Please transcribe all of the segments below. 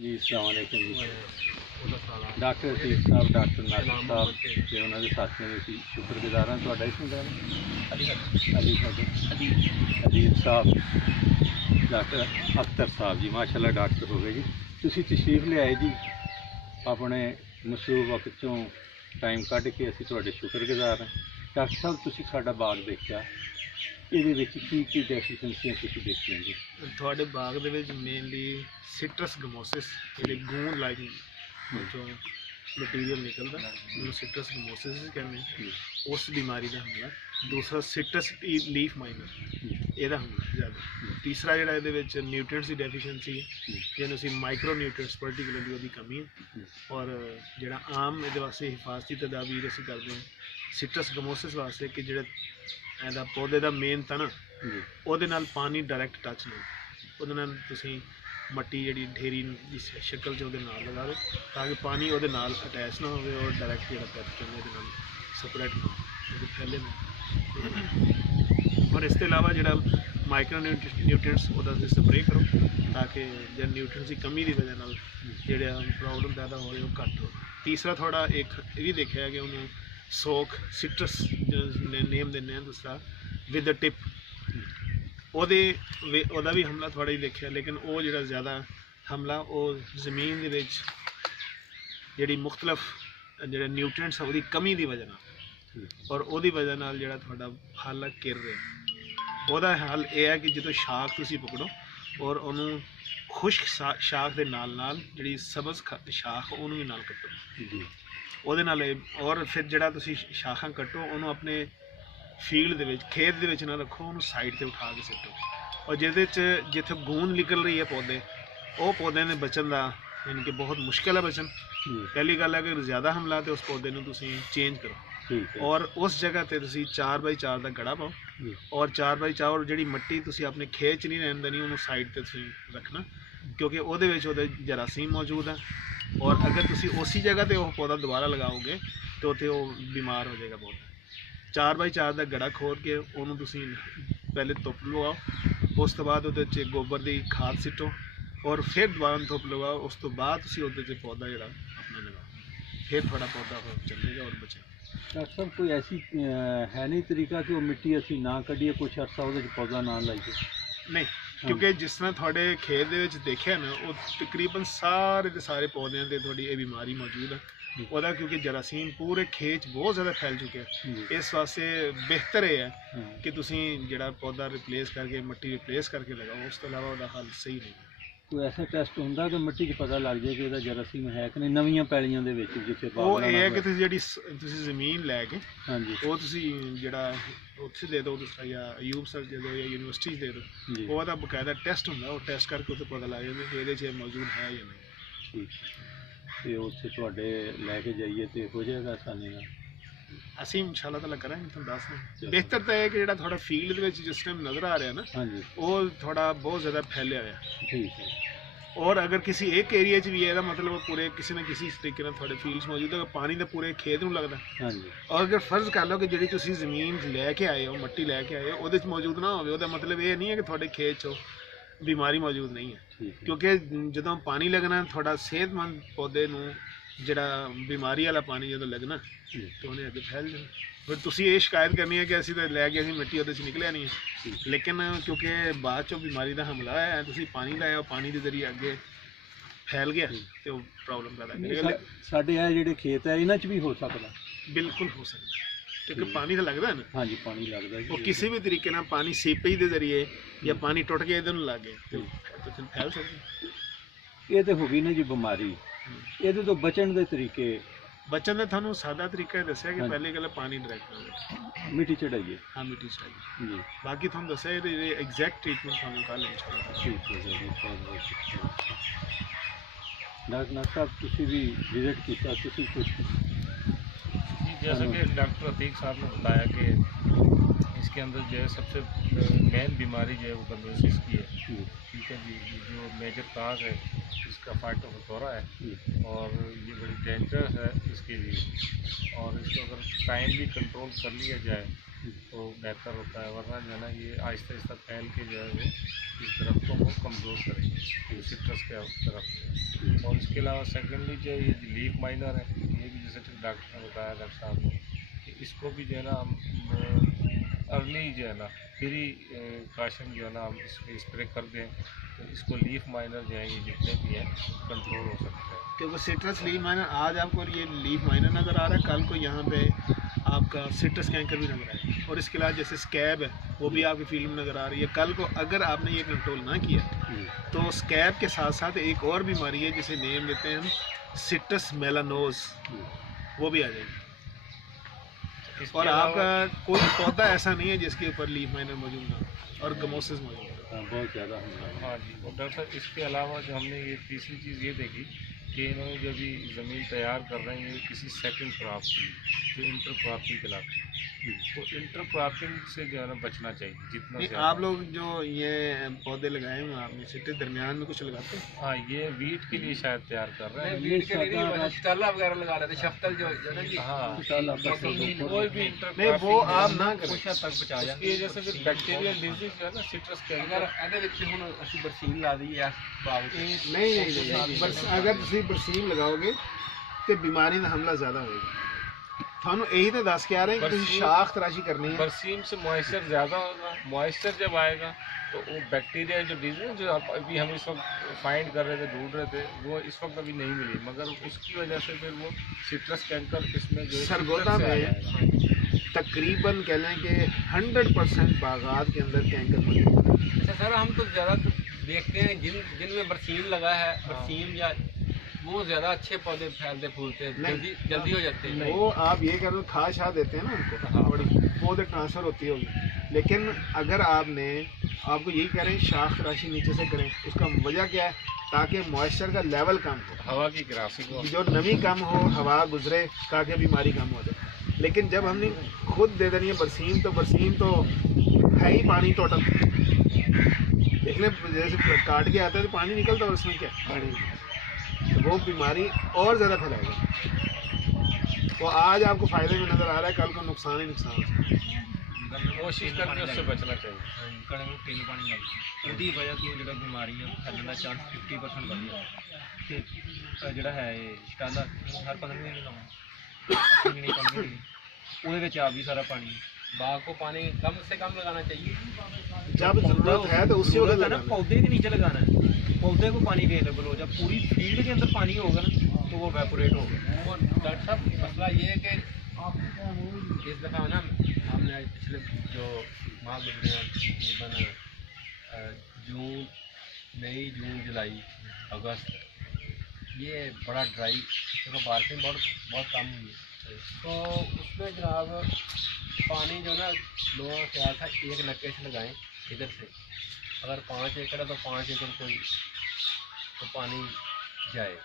जी अस्सलाम वालेकुम जी। डॉक्टर अतीक साहब, डॉक्टर नासिर साहब ते उन्होंने साथियों के ਅਸੀਂ शुक्रगुजार ਹਾਂ ਤੁਹਾਡਾ ਇਸ ਨੂੰ अली अदीब साहब, डॉक्टर अख्तर साहब जी माशाअल्लाह डॉक्टर हो गए जी। ਤੁਸੀਂ तशरीफ ले आए जी अपने मसरूफ वक्त चों टाइम ਕੱਢ के ਅਸੀਂ ਤੁਹਾਡੇ शुक्रगुजार ਹਾਂ। डॉक्टर साहब ਤੁਸੀਂ ਸਾਡਾ ਬਾਗ ਦੇਖਿਆ, ਇਹਦੇ ਵਿੱਚ ਕੀ ਡੈਫੀਸ਼ੀਐਂਸੀਆਂ ਤੁਸੀਂ ਦੇਖੀਆਂ ਜੀ? ਤੁਹਾਡੇ ਬਾਗ ਦੇ ਵਿੱਚ ਮੇਨਲੀ ਸਿਟਰਸ ਗਮੋਸਿਸ ਜਿਹੜੇ ਗੂੰਦ ਲਾਈਕ ਜੋ ਮਟੀਰੀਅਲ ਨਿਕਲਦਾ ਉਹਨੂੰ ਸਿਟਰਸ ਗਮੋਸਿਸ ਕਹਿੰਦੇ, ਉਸ ਬਿਮਾਰੀ ਦਾ ਹਮਲਾ। ਦੂਸਰਾ ਸਿਟਰਸ ਲੀਫ ਮਾਈਨਰ, ਇਹਦਾ ਹਮਲਾ ਜ਼ਿਆਦਾ। ਤੀਸਰਾ ਜਿਹੜਾ ਇਹਦੇ ਵਿੱਚ ਨਿਊਟ੍ਰੀਐਂਟਸ ਦੀ ਡੈਫੀਸ਼ੀਐਂਸੀ ਹੈ, ਜਿਹਨੂੰ ਅਸੀਂ ਮਾਈਕਰੋ ਨਿਊਟ੍ਰੀਐਂਟਸ ਪਰਟੀਕੂਲਰਲੀ ਉਹਦੀ ਕਮੀ ਹੈ। ਔਰ ਜਿਹੜਾ ਆਮ ਇਹਦੇ ਵਾਸਤੇ ਹਿਫਾਜ਼ਤੀ ਤਦਾਬੀਰ ਅਸੀਂ ਕਰਦੇ ਹਾਂ ਸਿਟਰਸ ਗਮੋਸਿਸ ਵਾਸਤੇ ਕਿ ਜਿਹੜਾ ਇਹਦਾ ਪੌਦੇ ਦਾ ਮੇਨ ਤਣਾ ਉਹਦੇ ਨਾਲ ਪਾਣੀ ਡਾਇਰੈਕਟ ਟੱਚ ਨਹੀਂ, ਉਹਦੇ ਨਾਲ ਤੁਸੀਂ ਮੱਟੀ ਜਿਹੜੀ ਢੇਰੀ ਦੀ ਸ਼ਕਲ 'ਚ ਉਹਦੇ ਨਾਲ ਲਗਾ ਦਿਓ ਤਾਂ ਕਿ ਪਾਣੀ ਉਹਦੇ ਨਾਲ ਅਟੈਚ ਨਾ ਹੋਵੇ ਔਰ ਡਾਇਰੈਕਟ ਜਿਹੜਾ ਪੈਥੋਜਨ ਇਹਦੇ ਨਾਲ ਸਪਰੈਡ ਨਾ ਹੋਵੇ, ਫੈਲੇ ਨਾ। ਔਰ ਇਸ ਤੋਂ ਇਲਾਵਾ ਜਿਹੜਾ ਮਾਈਕਰੋ ਨਿਊਟ੍ਰੀਐਂਟਸ ਉਹਦਾ ਤੁਸੀਂ ਸਪਰੇਅ ਕਰੋ ਤਾਂ ਕਿ ਜੇ ਨਿਊਟ੍ਰੀਐਂਟਸ ਦੀ ਕਮੀ ਦੀ ਵਜ੍ਹਾ ਨਾਲ ਜਿਹੜਾ ਪ੍ਰੋਬਲਮ ਪੈਦਾ ਹੋ ਰਹੀ ਉਹ ਘੱਟ ਹੋ। ਤੀਸਰਾ ਥੋੜ੍ਹਾ ਇੱਕ ਇਹ ਵੀ ਦੇਖਿਆ ਕਿ ਉਹਨੂੰ ਸੋਕ ਸਿਟਰਸ ਨੇਮ ਦਿੰਦੇ ਹਾਂ ਦੂਸਰਾ ਵਿਦ ਦ ਟਿਪ, ਉਹਦਾ ਵੀ ਹਮਲਾ ਥੋੜ੍ਹਾ ਹੀ ਦੇਖਿਆ, ਲੇਕਿਨ ਉਹ ਜਿਹੜਾ ਜ਼ਿਆਦਾ ਹਮਲਾ ਉਹ ਜ਼ਮੀਨ ਦੇ ਵਿੱਚ ਜਿਹੜੀ ਮੁਖਤਲਫ ਜਿਹੜੇ ਨਿਊਟ੍ਰੀਐਂਟਸ ਉਹਦੀ ਕਮੀ ਦੀ ਵਜ੍ਹਾ ਨਾਲ, ਔਰ ਉਹਦੀ ਵਜ੍ਹਾ ਨਾਲ ਜਿਹੜਾ ਤੁਹਾਡਾ ਹੱਲ ਘਿਰ ਰਿਹਾ। ਉਹਦਾ ਹੱਲ ਇਹ ਹੈ ਕਿ ਜਦੋਂ ਸ਼ਾਖ ਤੁਸੀਂ ਪਕੜੋ ਔਰ ਉਹਨੂੰ ਖੁਸ਼ਕ ਸ਼ਾਖ ਦੇ ਨਾਲ ਨਾਲ ਜਿਹੜੀ ਸਬਜ਼ ਸ਼ਾਖ ਉਹਨੂੰ ਵੀ ਨਾਲ ਕੱਟੋ ਉਹਦੇ ਨਾਲ। ਔਰ ਫਿਰ ਜਿਹੜਾ ਤੁਸੀਂ ਸ਼ਾਖਾਂ ਕੱਟੋ ਉਹਨੂੰ ਆਪਣੇ ਫੀਲਡ ਦੇ ਵਿੱਚ ਖੇਤ ਦੇ ਵਿੱਚ ਨਾ ਰੱਖੋ, ਉਹਨੂੰ ਸਾਈਡ 'ਤੇ ਉਠਾ ਕੇ ਸਿੱਟੋ। ਔਰ ਜਿਹਦੇ 'ਚ ਜਿੱਥੇ ਗੂੰਦ ਨਿਕਲ ਰਹੀ ਹੈ ਪੌਦੇ, ਉਹ ਪੌਦੇ ਨੇ ਬਚਣ ਦਾ ਯਾਨੀ ਕਿ ਬਹੁਤ ਮੁਸ਼ਕਿਲ ਹੈ ਬਚਣ। ਪਹਿਲੀ ਗੱਲ ਹੈ ਕਿ ਜ਼ਿਆਦਾ ਹਮਲਾ ਤੇ ਉਸ ਪੌਦੇ ਨੂੰ ਤੁਸੀਂ ਚੇਂਜ ਕਰੋ ਔਰ ਉਸ ਜਗ੍ਹਾ 'ਤੇ ਤੁਸੀਂ 4x4 ਦਾ ਗੜਾ ਪਾਓ ਔਰ 4x4 ਜਿਹੜੀ ਮਿੱਟੀ ਤੁਸੀਂ ਆਪਣੇ ਖੇਤ 'ਚ ਨਹੀਂ ਰਹਿਣ ਦੇਣੀ, ਉਹਨੂੰ ਸਾਈਡ 'ਤੇ ਤੁਸੀਂ ਰੱਖਣਾ ਕਿਉਂਕਿ ਉਹਦੇ ਵਿੱਚ ਉਹਦੇ ਜਰਾਸੀਮ ਮੌਜੂਦ ਹੈ। ਔਰ ਅਗਰ ਤੁਸੀਂ ਉसी ਜਗ੍ਹਾ 'ਤੇ ਉਹ ਪੌਦਾ ਦੁਬਾਰਾ ਲਗਾਓਗੇ ਤਾਂ ਉੱਥੇ ਉਹ ਬਿਮਾਰ ਹੋ ਜਾਏਗਾ ਪੌਦਾ। 4x4 ਦਾ ਗੜਾ ਖੋਦ ਕੇ ਉਹਨੂੰ ਤੁਸੀਂ ਪਹਿਲੇ ਧੁੱਪ ਲਵਾਓ, ਉਸ ਤੋਂ ਬਾਅਦ ਉਹਦੇ 'ਚ ਗੋਬਰ ਦੀ ਖਾਦ ਸਿੱਟੋ ਔਰ ਫਿਰ ਦੁਬਾਰਾ ਧੁੱਪ ਲਵਾਓ। ਉਸ ਤੋਂ ਬਾਅਦ ਤੁਸੀਂ ਉਹਦੇ 'ਚ ਪੌਦਾ ਜਿਹੜਾ ਆਪਣਾ ਲਗਾਓ, ਫਿਰ ਤੁਹਾਡਾ ਪੌਦਾ ਚੱਲੇਗਾ ਔਰ ਬਚੇਗਾ। डॉक्टर साहब कोई ऐसी है नहीं तरीका कि वो मिट्टी असी ना कढ़िए कुछ अर्सा वो पौधा ना लाइए? नहीं, क्योंकि जिस तरह थोड़े खेत ਦੇ ਵਿੱਚ ਦੇਖਿਆ ਨਾ ਉਹ ਤਕਰੀਬਨ ਸਾਰੇ ਦੇ ਸਾਰੇ ਪੌਦਿਆਂ 'ਤੇ ਤੁਹਾਡੀ ਇਹ ਬਿਮਾਰੀ ਮੌਜੂਦ ਹੈ। ਉਹਦਾ ਕਿਉਂਕਿ ਜਰਾਸੀਮ ਪੂਰੇ ਖੇਤ 'ਚ ਬਹੁਤ ਜ਼ਿਆਦਾ ਫੈਲ ਚੁੱਕਿਆ, ਇਸ ਵਾਸਤੇ ਬਿਹਤਰ ਇਹ ਹੈ ਕਿ ਤੁਸੀਂ ਜਿਹੜਾ ਪੌਦਾ ਰਿਪਲੇਸ ਕਰਕੇ ਮਿੱਟੀ ਰਿਪਲੇਸ ਕਰਕੇ ਲਗਾਓ। ਉਸ ਤੋਂ ਇਲਾਵਾ ਉਹਦਾ ਹੱਲ ਸਹੀ ਨਹੀਂ। ਕੋਈ ਐਸਾ ਟੈਸਟ ਹੁੰਦਾ ਕਿ ਮਿੱਟੀ 'ਚ ਪਤਾ ਲੱਗ ਜਾਏ ਕਿ ਇਹਦਾ ਜਰਾਸੀਮ ਹੈ ਕਿ ਨਹੀਂ ਨਵੀਆਂ ਪੈਲੀਆਂ ਦੇ ਵਿੱਚ ਜਿੱਥੇ ਉਹ ਇਹ ਹੈ ਕਿ ਤੁਸੀਂ ਜਿਹੜੀ ਤੁਸੀਂ ਜ਼ਮੀਨ ਲੈ ਕੇ ਹਾਂਜੀ ਉਹ ਤੁਸੀਂ ਜਿਹੜਾ ਉੱਥੇ ਦੇ ਦਿਓ ਤੁਸੀਂ ਜਾਂ ਅਯੂਬ ਸਰ ਦੇ ਦਿਓ ਜਾਂ ਯੂਨੀਵਰਸਿਟੀ ਦੇ ਦਿਓ, ਉਹਦਾ ਬਕਾਇਦਾ ਟੈਸਟ ਹੁੰਦਾ, ਉਹ ਟੈਸਟ ਕਰਕੇ ਉੱਥੇ ਪਤਾ ਲੱਗ ਜਾਂਦਾ ਕਿ ਇਹਦੇ 'ਚ ਮੌਜੂਦ ਹੈ ਜਾਂ ਨਹੀਂ। ਠੀਕ, ਤੇ ਉੱਥੇ ਤੁਹਾਡੇ ਲੈ ਕੇ ਜਾਈਏ ਤੇ ਹੋ ਜਾਏਗਾ ਆਸਾਨੀ ਨਾਲ? ਅਸੀਂ ਇਨਸ਼ਾਅੱਲਾ ਤਾਲਾ ਕਰਾਂਗੇ, ਤੁਹਾਨੂੰ ਦੱਸ ਦਿਆਂ। ਬਿਹਤਰ ਤਾਂ ਇਹ ਕਿ ਜਿਹੜਾ ਤੁਹਾਡਾ ਫੀਲਡ ਦੇ ਵਿੱਚ ਜਿਸ ਟਾਈਮ ਨਜ਼ਰ ਆ ਰਿਹਾ ਨਾ ਹਾਂਜੀ ਉਹ ਥੋੜਾ ਬਹੁਤ ਜ਼ਿਆਦਾ ਫੈਲਿਆ ਹੋਇਆ। ਠੀਕ ਹੈ। ਔਰ ਅਗਰ ਕਿਸੇ ਇੱਕ ਏਰੀਆ 'ਚ ਵੀ ਹੈ ਇਹਦਾ ਮਤਲਬ ਪੂਰੇ ਕਿਸੇ ਨਾ ਕਿਸੇ ਤਰੀਕੇ ਨਾਲ ਤੁਹਾਡੇ ਫੀਲਡ 'ਚ ਮੌਜੂਦ ਹੈ, ਪਾਣੀ ਦਾ ਪੂਰੇ ਖੇਤ ਨੂੰ ਲੱਗਦਾ। ਹਾਂਜੀ। ਔਰ ਅਗਰ ਫਰਜ਼ ਕਰ ਲਓ ਕਿ ਜਿਹੜੀ ਤੁਸੀਂ ਜ਼ਮੀਨ ਲੈ ਕੇ ਆਏ ਹੋ, ਮਿੱਟੀ ਲੈ ਕੇ ਆਏ ਹੋ, ਉਹਦੇ 'ਚ ਮੌਜੂਦ ਨਾ ਹੋਵੇ, ਉਹਦਾ ਮਤਲਬ ਇਹ ਨਹੀਂ ਹੈ ਕਿ ਤੁਹਾਡੇ ਖੇਤ 'ਚ ਬਿਮਾਰੀ ਮੌਜੂਦ ਨਹੀਂ ਹੈ। ਕਿਉਂਕਿ ਜਦੋਂ ਪਾਣੀ ਲੱਗਣਾ ਤੁਹਾਡਾ ਸਿਹਤਮੰਦ ਪੌਦੇ ਨੂੰ ਜਿਹੜਾ ਬਿਮਾਰੀ ਵਾਲਾ ਪਾਣੀ ਜਦੋਂ ਲੱਗਣਾ ਤਾਂ ਉਹਨੇ ਅੱਗੇ ਫੈਲ ਜਾਣਾ। ਫਿਰ ਤੁਸੀਂ ਇਹ ਸ਼ਿਕਾਇਤ ਕਰਨੀ ਹੈ ਕਿ ਅਸੀਂ ਤਾਂ ਲੈ ਕੇ ਅਸੀਂ ਮਿੱਟੀ ਉਹਦੇ 'ਚ ਨਿਕਲਿਆ ਨਹੀਂ ਹੈ, ਲੇਕਿਨ ਕਿਉਂਕਿ ਬਾਅਦ 'ਚੋਂ ਬਿਮਾਰੀ ਦਾ ਹਮਲਾ ਹੋਇਆ, ਤੁਸੀਂ ਪਾਣੀ ਲਾਇਆ, ਪਾਣੀ ਦੇ ਜ਼ਰੀਏ ਅੱਗੇ ਫੈਲ ਗਿਆ ਤੇ ਉਹ ਪ੍ਰੋਬਲਮ ਪੈਦਾ ਕਰੇਗਾ। ਸਾਡੇ ਇਹ ਜਿਹੜੇ ਖੇਤ ਹੈ ਇਹਨਾਂ 'ਚ ਵੀ ਹੋ ਸਕਦਾ? ਬਿਲਕੁਲ ਹੋ ਸਕਦਾ, ਕਿਉਂਕਿ ਪਾਣੀ ਤਾਂ ਲੱਗਦਾ ਨਾ। ਹਾਂਜੀ ਪਾਣੀ ਲੱਗਦਾ, ਉਹ ਕਿਸੇ ਵੀ ਤਰੀਕੇ ਨਾਲ ਪਾਣੀ ਸੀਪੇਜ ਦੇ ਜ਼ਰੀਏ ਜਾਂ ਪਾਣੀ ਟੁੱਟ ਕੇ ਇਹਦੇ ਨੂੰ ਲੱਗ ਗਿਆ ਤੇ ਫੈਲ ਸਕਦਾ। ਇਹ ਤਾਂ ਹੋ ਗਈ ਨਾ ਜੀ ਬਿਮਾਰੀ, ਇਹਦੇ ਤੋਂ ਬਚਣ ਦੇ ਤਰੀਕੇ? बचन का थानू सादा तरीका दसिया कि पहली गल पानी डायरेक्ट मिट्टी चढ़ाइए। हाँ मिट्टी चढ़ाइए, बाकी थानू दसिया ये एग्जैक्ट ट्रीटमेंट थानू कल इंशाल्लाह। ठीक है जी, डॉक्टर साहब तुसी भी विजिट किया, तुसी कुछ जी जैसा कि डॉक्टर अतीक साहब ने बताया कि इसके अंदर जो है सबसे मेन बीमारी जो है वो कंडोसिस की है। ठीक है जी, जो मेजर काज है इसका फाइटोफथोरा है और ये बड़ी डेंजरस है इसके लिए, और इसको अगर टाइम भी कंट्रोल कर लिया जाए तो बेहतर होता है, वरना जो है ना ये आहिस्ता आहिस्ता फैल के जो है वो इस दरख्तों को कमज़ोर करेंगे सिट्रस के तरफ। इसके अलावा सेकेंडली जो ये लीफ माइनर है, ये भी जैसे डॉक्टर ने बताया, डॉक्टर साहब ने, कि इसको भी जो है ना हम अर्ली जो है ना फ्री काशन जो है ना हम इसको स्प्रे कर दें, तो इसको लीफ माइनर जो है ये जितने भी हैं कंट्रोल हो सकता है। क्योंकि सिट्रस लीफ माइनर, आज आपको ये लीफ माइनर नज़र आ रहा है, कल को यहाँ पे आपका सिट्रस कैंकर भी नज़र आएगा। और इसके अलावा जैसे स्कैब है वो भी आपकी फील्ड में नज़र आ रही है। कल को अगर आपने ये कंट्रोल ना किया तो स्कैब के साथ साथ एक और बीमारी है जिसे नेम देते हैं हम सिट्रस मेलानोज, वो भी आ जाएगी। और आपका कोई पौधा ऐसा नहीं है जिसके ऊपर लीफ माइनर मौजूद ना हो और गमोसिस मौजूद है। बहुत ज़्यादा। हाँ जी। और डॉक्टर साहब इसके अलावा जो हमने ये तीसरी चीज़ ये देखी कि इन्होंने जो भी ज़मीन तैयार कर रहे हैं ये किसी सेकंड क्रॉप की, जो इंटर क्रॉपिंग कहलाती है, तो इंटर क्रॉपिंग से जो है ना बचना चाहिए जितना नहीं, ज़्यादा। आप लोग जो ये पौधे लगाए हुए हैं आपने सिट्रस दरमियान में कुछ लगाते हैं? हाँ, ये वीट के लिए शायद तैयार कर रहे हैं। वीट के लिए नहीं, शफ्ताला वगैरह लगा रहे थे, शफ्तल जो ना जी। हाँ, नहीं, कोई भी इंटर नहीं, वो आप ना करें। कुछ हद तक बचा जाए। ये जैसे फिर बैक्टीरियल डिजीज जो है ना सिट्रस के अगर अंदर ਇਹਦੇ ਵਿੱਚ ਹੁਣ ਅਸੀਂ ਬਰਸੀਨ ਲਾ ਦਈਏ ਇਸ ਬਾਗ ਵਿੱਚ, नहीं, अगर तुम बरसीन लगाओगे तो बीमारी का हमला ज़्यादा होगा। थानू यही तो दस के आ रहे हैं कि तुम शाख तराशी करनी है। बरसीम से मॉइस्चर ज़्यादा होगा, मॉइस्चर जब आएगा तो वो बैक्टीरिया जो डिजीज जो अभी हम इस वक्त फाइंड कर रहे थे, ढूंढ रहे थे, वो इस वक्त अभी नहीं मिली, मगर उसकी वजह से फिर वो सिट्रस कैंकर इसमें जो है सरगोदा सिट्रस से आ में जाएगा। तकरीबन कह लें कि 100% बागात के अंदर कैंकर मौजूद है। अच्छा सर, हम तो ज़्यादा देखते हैं जिनमें बरसीन लगा है, बरसीन या वो ज़्यादा अच्छे पौधे फैलते फूलते हैं, नहीं। जल्दी हो जाते हैं। वो आप ये करो, खाद शाद देते हैं ना उनको, थोड़ी पौधे ट्रांसफ़र होती होगी। लेकिन अगर आपको यही करें शाख तराशी नीचे से करें, उसका वजह क्या है? ताकि मॉइस्चर का लेवल कम हो, हवा की ग्राफिक हो, जो नमी कम हो, हवा गुजरे, ताकि बीमारी कम हो जाए। लेकिन जब हमने खुद दे देनी है बरसीन तो है ही पानी टोटल। देखने जैसे काट के आता है तो पानी निकलता है, उसमें क्या पानी, तो वो बीमारी और ज़्यादा फैलाएगा। वो आज आपको फ़ायदे में नज़र आ रहा है, कल को नुकसान ही नुकसान हो। कोशिश करके उससे बचना चाहिए। कड़े में तेल पानी लग ਉਹਦੀ ਵਜ੍ਹਾ ਤੋਂ ਜਿਹੜਾ ਬਿਮਾਰੀਆਂ ਫੈਲਣ ਦਾ ਚਾਂਸ 50% ਵੱਧ ਜਾਂਦਾ ਤੇ ਜਿਹੜਾ ਹੈ ਇਹ ਸਟਾਲਾ ਹਰ 15 ਦਿਨ ਲਾਉਣਾ ਨਹੀਂ ਪਾਣੀ ਉਹਦੇ ਵਿੱਚ ਆ ਵੀ सारा पानी बाग को पानी कम से कम लगाना चाहिए। जब ज़रूरत है तो उसी वक्त ना लगाना। पौधे के नीचे लगाना है, पौधे को पानी अवेलेबल हो, जब पूरी फील्ड के अंदर पानी होगा ना तो वो वेपोरेट होगा। और डॉक्टर साहब मसला ये है कि इस दफ़ा ना हमने पिछले जो माह गुजरे हैं तकरीबन जून जुलाई अगस्त, ये बड़ा ड्राई, तो बारिशें बहुत कम हुई है, तो उसमें जनाब पानी जो ना लोगों का ख्याल था एक नक्के से लगाएं इधर से, अगर 5 एकड़ है तो 5 एकड़ कोई तो पानी जाए।